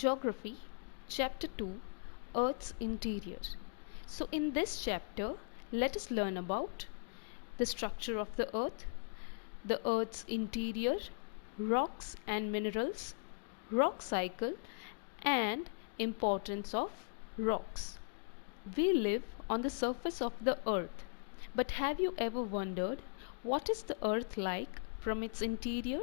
Geography, Chapter 2, Earth's Interior. So in this chapter, let us learn about the structure of the Earth's interior, rocks and minerals, rock cycle, and importance of rocks. We live on the surface of the Earth, but have you ever wondered what is the Earth like from its interior?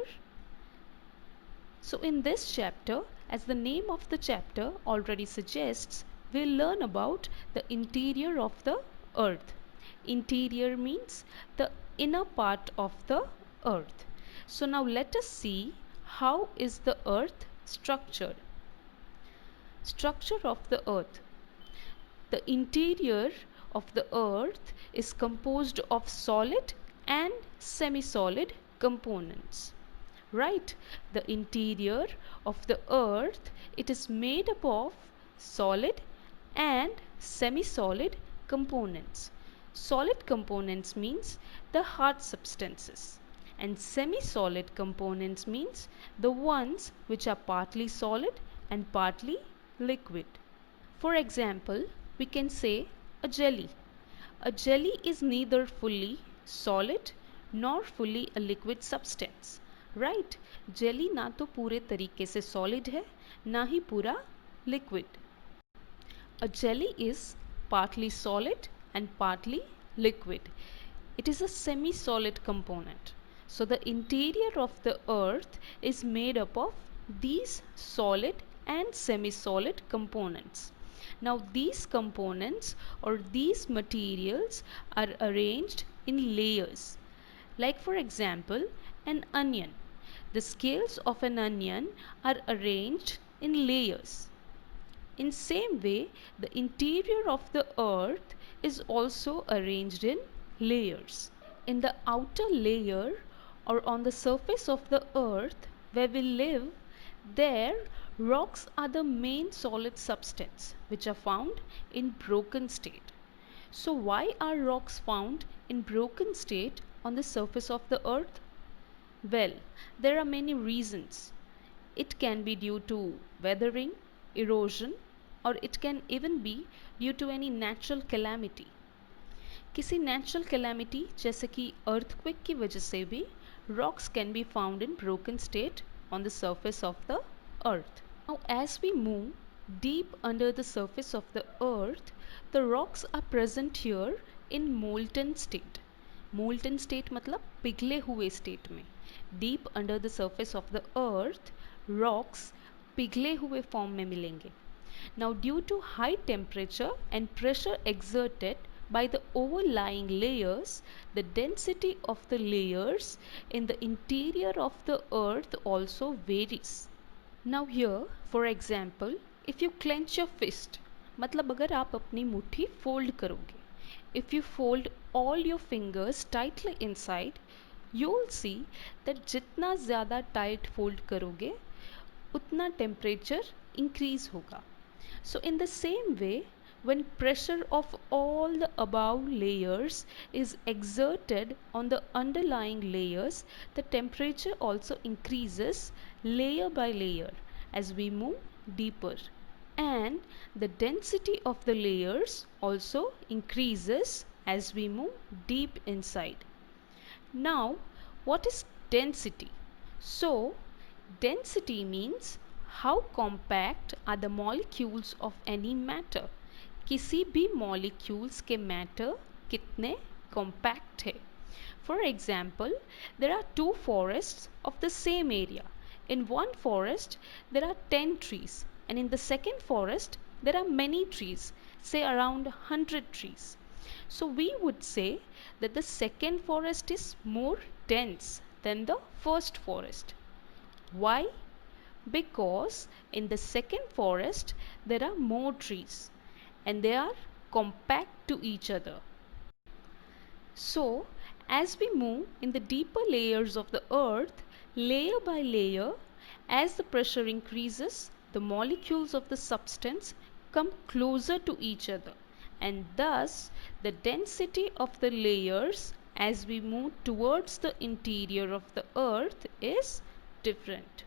So in this chapter, as the name of the chapter already suggests, we'll learn about the interior of the earth. Interior means the inner part of the earth. So now let us see how is the earth structured. Structure of the earth. The interior of the earth is composed of solid and semi-solid components. Right, the interior of the earth, it is made up of solid and semi-solid components. Solid components means the hard substances, and semi-solid components means the ones which are partly solid and partly liquid. For example, we can say a jelly. A jelly is neither fully solid nor fully a liquid substance. Right jelly ना तो पूरे तरीके से solid है ना ही पूरा liquid. A jelly is partly solid and partly liquid. It is a semi-solid component. So the interior of the earth is made up of these solid and semi-solid components. Now these components or these materials are arranged in layers. Like for example, an onion. The scales of an onion are arranged in layers. In same way, the interior of the earth is also arranged in layers. In the outer layer or on the surface of the earth where we live, there rocks are the main solid substance which are found in broken state. So why are rocks found in broken state on the surface of the earth? Well, there are many reasons. It can be due to weathering, erosion, or it can even be due to any natural calamity. किसी natural calamity जैसे कि earthquake की वजह से भी rocks can be found in broken state on the surface of the earth. Now as we move deep under the surface of the earth, the rocks are present here in molten state. Molten state मतलब पिघले हुए state में. Deep under the surface of the earth, rocks पिघले हुए form में मिलेंगे. Now due to high temperature and pressure exerted by the overlying layers, the density of the layers in the interior of the earth also varies. Now here, for example, if you clench your fist, मतलब अगर आप अपनी मुट्ठी fold करोगे, if you fold all your fingers tightly inside, you will see that जितना ज़्यादा tight fold करोगे, उतना temperature increase होगा. So in the same way, when pressure of all the above layers is exerted on the underlying layers, the temperature also increases layer by layer as we move deeper. And the density of the layers also increases as we move deep inside. Now, what is density? So, density means how compact are the molecules of any matter. किसी भी molecules के matter कितने compact है. For example, there are two forests of the same area. In one forest, there are 10 trees, and in the second forest, there are many trees, say around 100 trees. So we would say that the second forest is more dense than the first forest. Why? Because in the second forest there are more trees and they are compact to each other. So as we move in the deeper layers of the earth, layer by layer, as the pressure increases, the molecules of the substance come closer to each other, and thus the density of the layers as we move towards the interior of the earth is different.